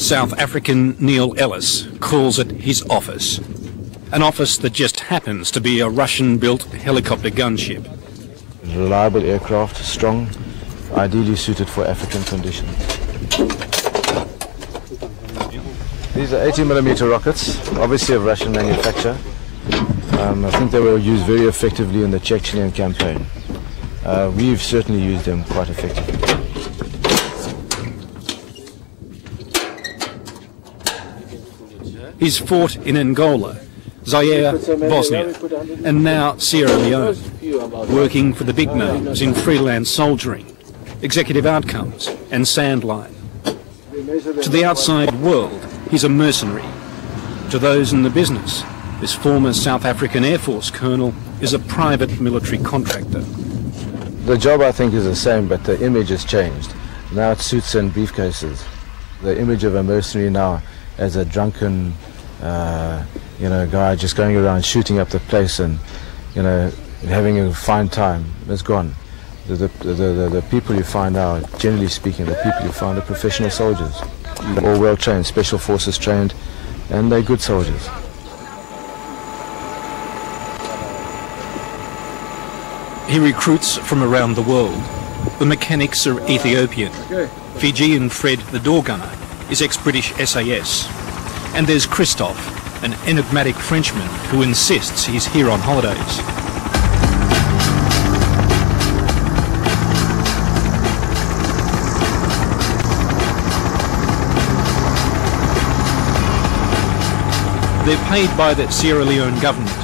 South African Neil Ellis calls it his office. An office that just happens to be a Russian-built helicopter gunship. Reliable aircraft, strong, ideally suited for African conditions. These are 80mm rockets, obviously of Russian manufacture. I think they were used very effectively in the Chechnya campaign. We've certainly used them quite effectively. He's fought in Angola, Zaire, Bosnia, and now Sierra Leone, working for the big names in freelance soldiering, executive outcomes and sandline. To the outside world, he's a mercenary. To those in the business, this former South African Air Force colonel is a private military contractor. The job, I think, is the same, but the image has changed. Now it's suits and briefcases. The image of a mercenary now as a drunken, guy just going around shooting up the place and, having a fine time, is gone. The people you find now, generally speaking, the people you find are professional soldiers. All well trained, special forces trained, and they're good soldiers. He recruits from around the world. The mechanics are Ethiopian. Fijian Fred, the door gunner, is ex-British SAS. And there's Christophe, an enigmatic Frenchman who insists he's here on holidays. They're paid by the Sierra Leone government,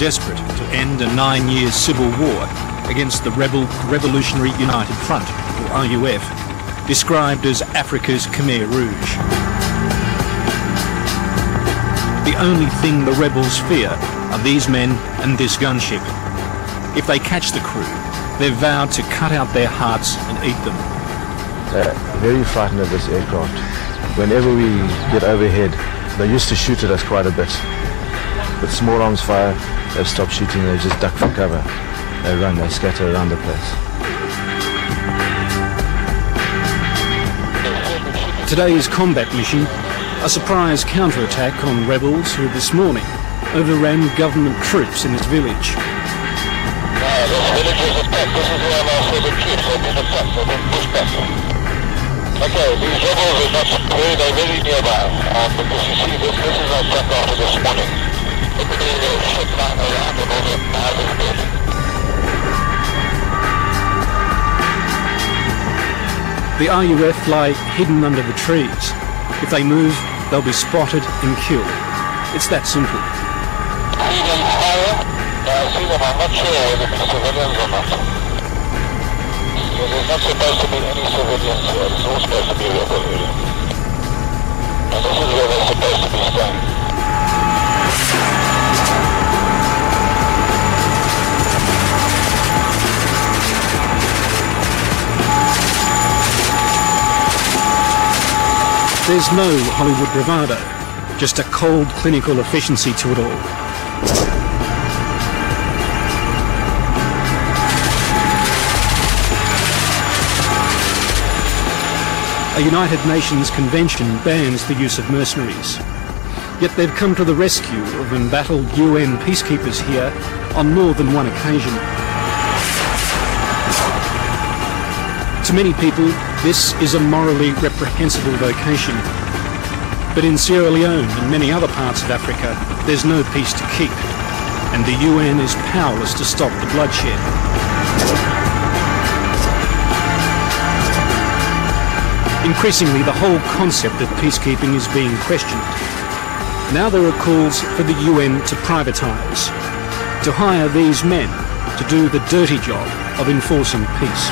desperate to end a 9-year civil war against the Revolutionary United Front, or RUF, described as Africa's Khmer Rouge. The only thing the rebels fear are these men and this gunship. If they catch the crew, they've vowed to cut out their hearts and eat them. They're very frightened of this aircraft. Whenever we get overhead, they used to shoot at us quite a bit. With small arms fire, they stop shooting, they just duck for cover. They run, they scatter around the place. Today's combat mission, a surprise counterattack on rebels who this morning overran government troops in this village. This village is attacked. This is where our Southern troops have been attacked. They've been pushed back. Okay, these rebels are not they're very nearby. Because you see, this is our attack after this morning. Look at the ship lying around and all the houses there. The RUF lie hidden under the trees. If they move, they'll be spotted and killed. It's that simple. See them higher? I see them. I'm not sure whether they're civilians or not. So there's not supposed to be any civilians here. It's all supposed to be rebel area. And this is where they're supposed to be staying. There's no Hollywood bravado, just a cold clinical efficiency to it all. A United Nations convention bans the use of mercenaries. Yet they've come to the rescue of embattled UN peacekeepers here on more than one occasion. To many people, this is a morally reprehensible vocation. But in Sierra Leone and many other parts of Africa, there's no peace to keep, and the UN is powerless to stop the bloodshed. Increasingly, the whole concept of peacekeeping is being questioned. Now there are calls for the UN to privatise, to hire these men to do the dirty job of enforcing peace.